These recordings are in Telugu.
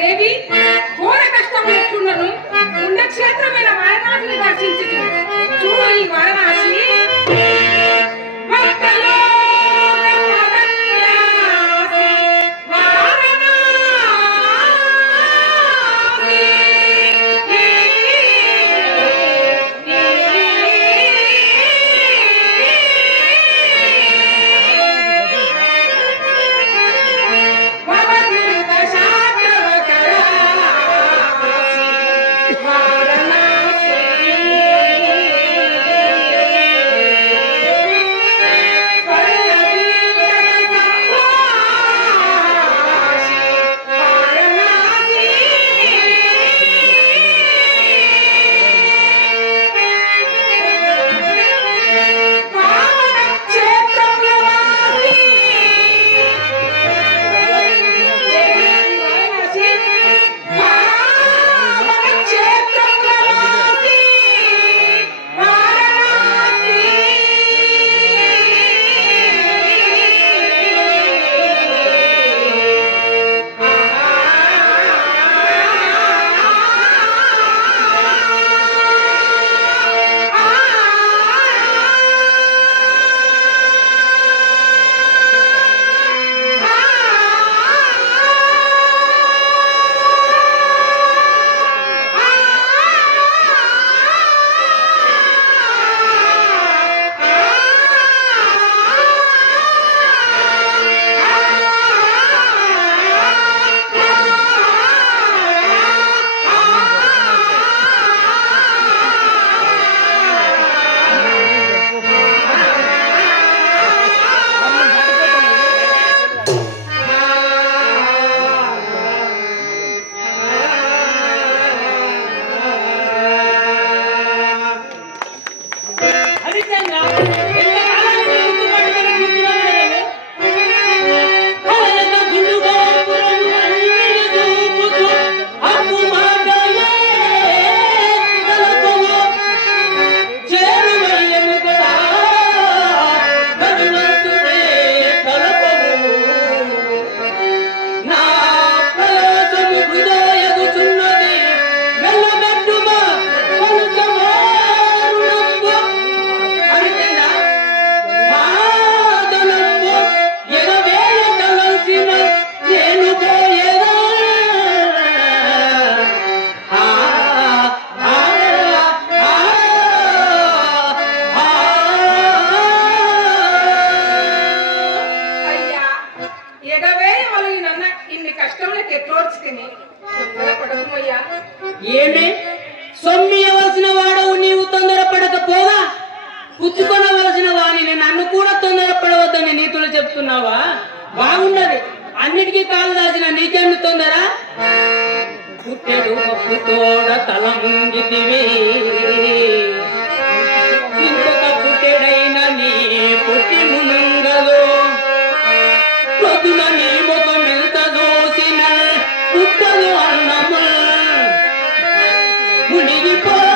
దేవి ఘోర కష్టంలో ఉన్న క్షేత్రమైన వారణాసిని దర్శించి చూడు ఈ వారణాసిని. We need it more?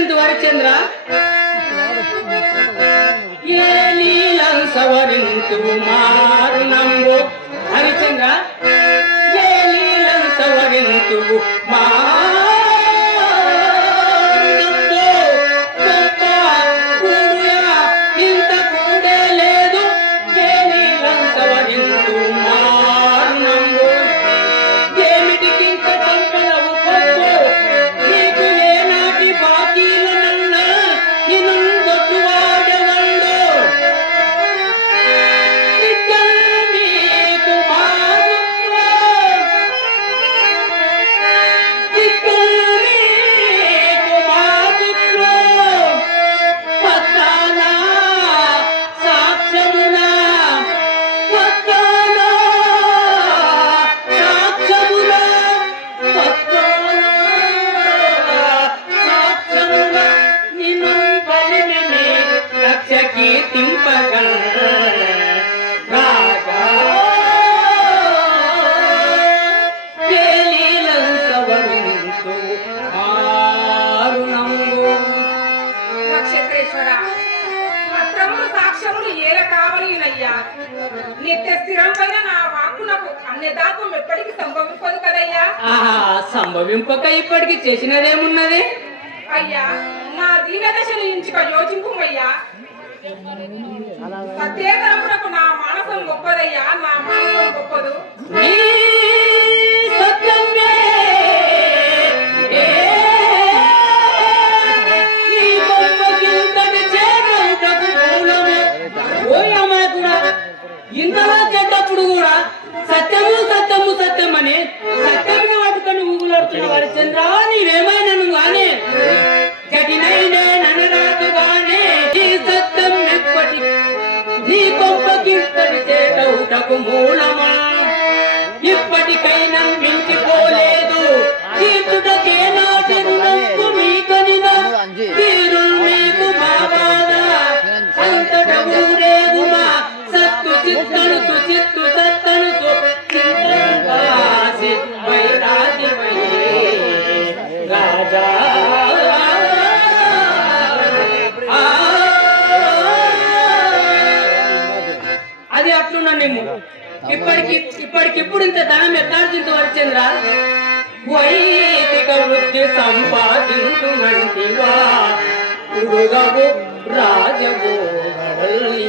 వచ్చింది వరిచంద్ర ఏ నీలం సవరింతు మారు నమ్ము హరిచంద్ర ఆహా సంభవింపక ఇప్పటికి చేసినదేమున్నది? అయ్యా నా దీనదశను ఇంచుక యోచింపుమయ్యా. సత్యేతరమునకు నా మానసం గొప్పదయ్యా నా మానసం గొప్పదు. హరిశ్చంద్ర నీవేమైనను గానే గడినైన ననరాదు గానే ఈ సత్యం నెప్పటి. నీ గొప్ప కీర్తన చేటవుటకు మూలమా? ఎప్పుడు ఇంత ధనం ఎత్తార్జింత వచ్చింద్రా వైదిక వృత్తి సంపాదించుమంటివా రాజగోగల్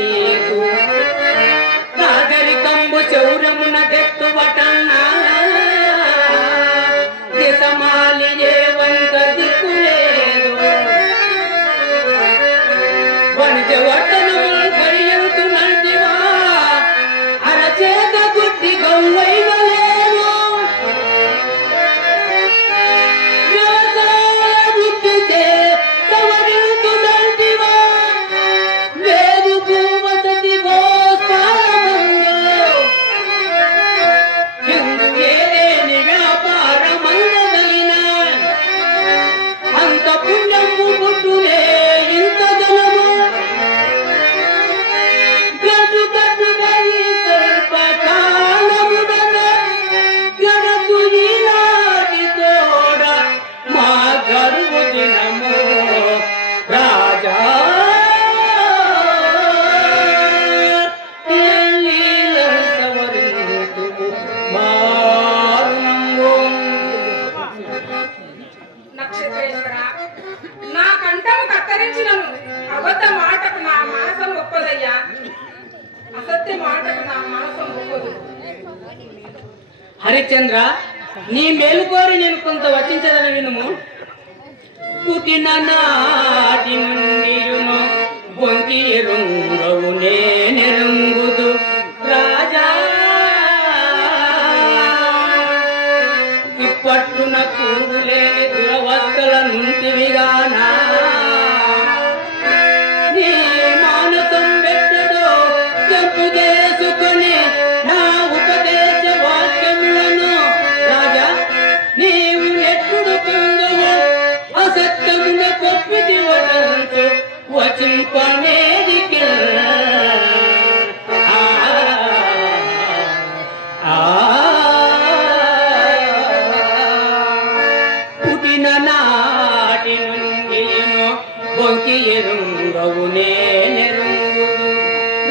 కొంకి ఎరుంగవు నేను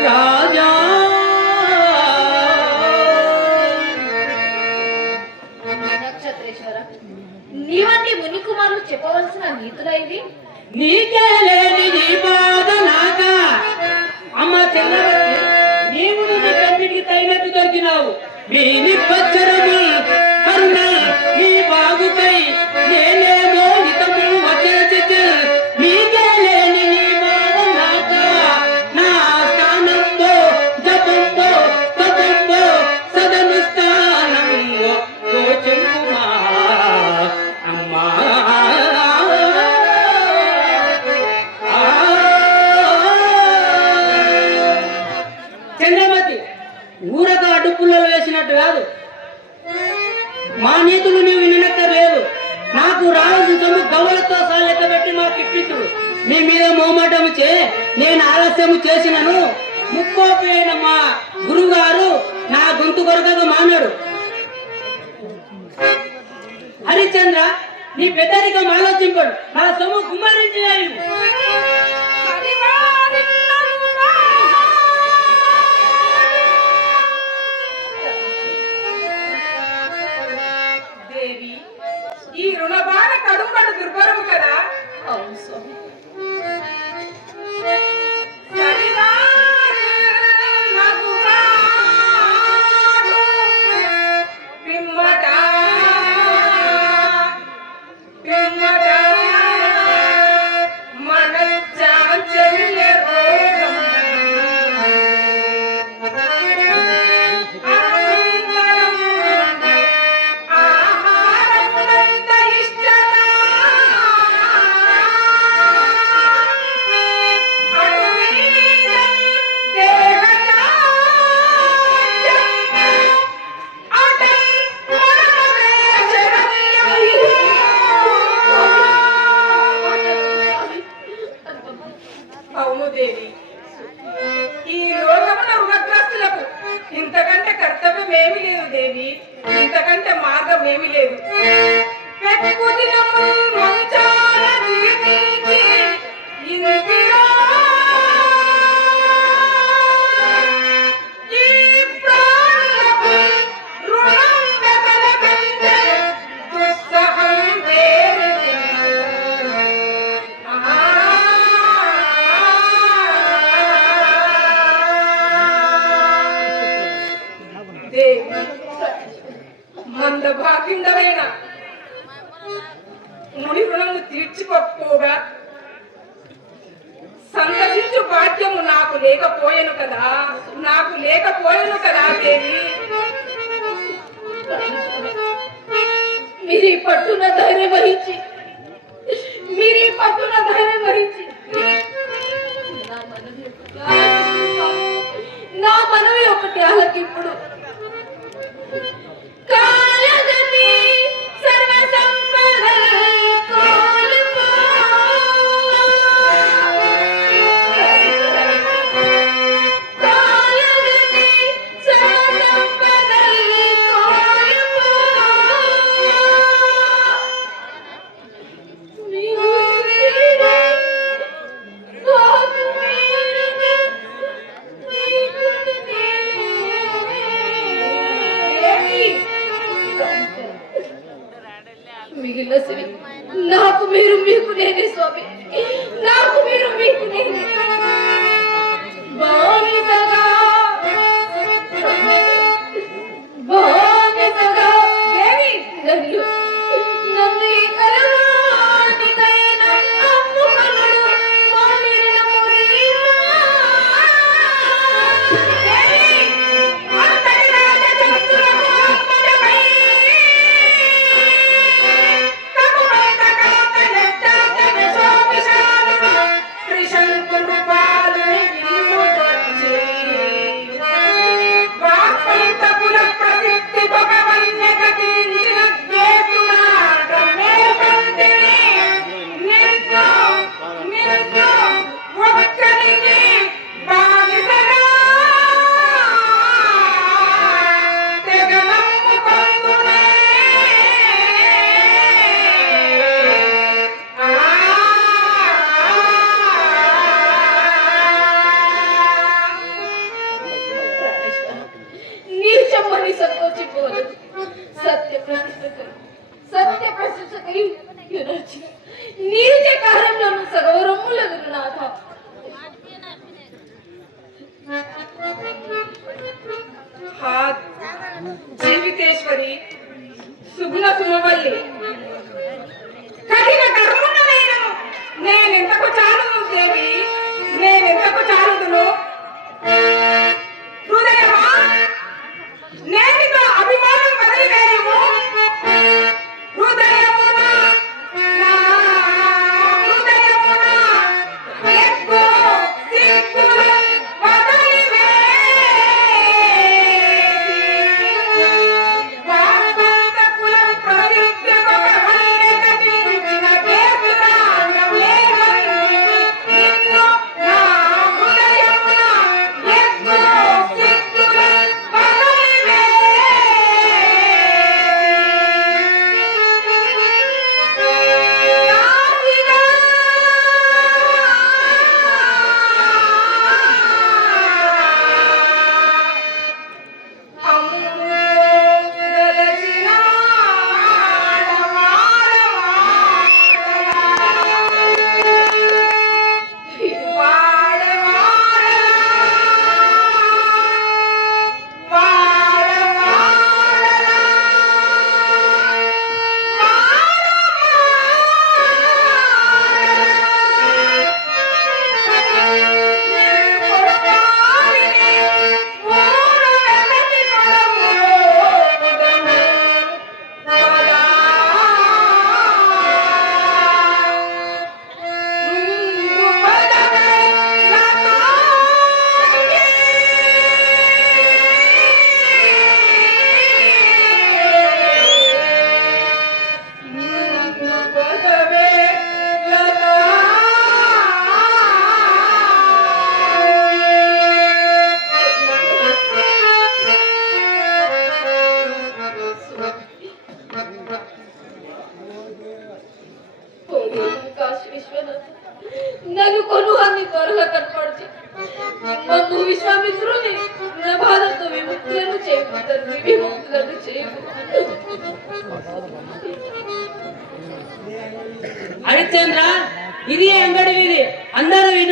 రాజా నక్షత్రేశ్వర నీవంటి మునికుమారులు చెప్పవలసిన నీతులైవి నీకేలే పాపిండమైన ముని రుణము తీర్చుకోకపోగా సంతసించు భాగ్యము నాకు లేకపోయాను కదా నాకు లేకపోయాను కదా దేవి. మీరు పట్టున ధైర్యం వహించి మీరు పట్టున ధైర్యం వహించి నా మనవి ఒకటి వాళ్ళకి ఇప్పుడు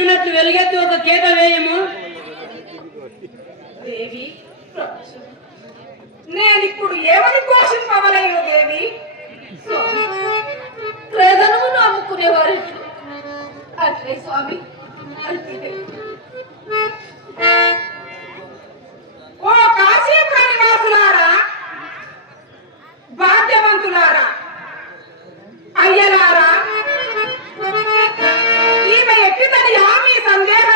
వెలుగెత్తునట్లు వెలుగెత్తి ఒక కేట వేయము. దేవి నేను ఇప్పుడు ఏమని పోషింపవలేను దేవి? ప్రజలను నమ్ముకునేవారు అట్లే స్వామి ఓ కాశీ నివాసులారా బాధ్యవంతులారా అయ్యలారా ನಿಮಗೆ ಕಿತನಿ ಯಾಮಿ ಸಂದೇಹ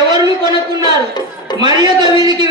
ఎవరిని కొనుక్కున్నారు? మరి ఒక వీధికి